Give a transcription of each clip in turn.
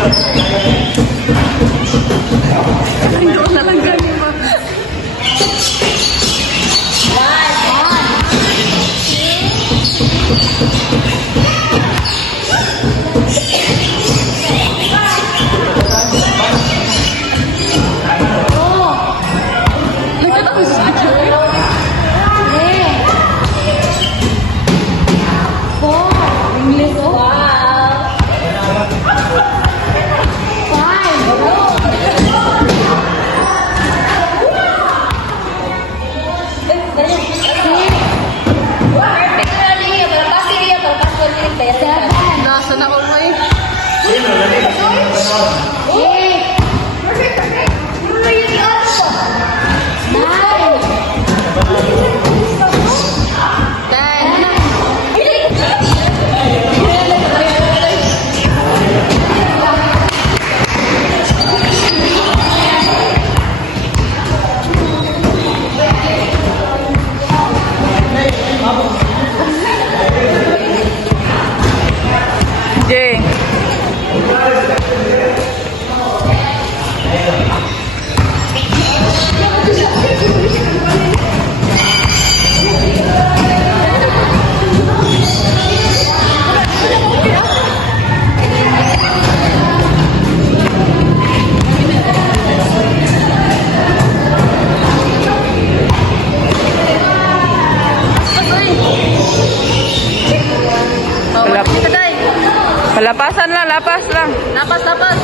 Joke na lang ganyan mo. Nagtatapos sa picture. English, oh. Wow. 5. Nasa na ako ngayon. 5. Lapasan lang, lapas lang. Lapas, lapas.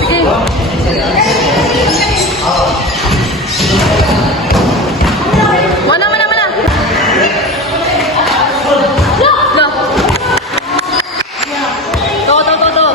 Sige. Mana, mana, mana. Loh. Tuh, tuh, tuh, tuh.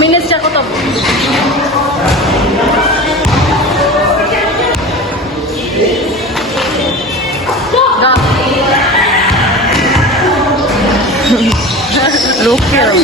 Minutes siya ko to. Look here.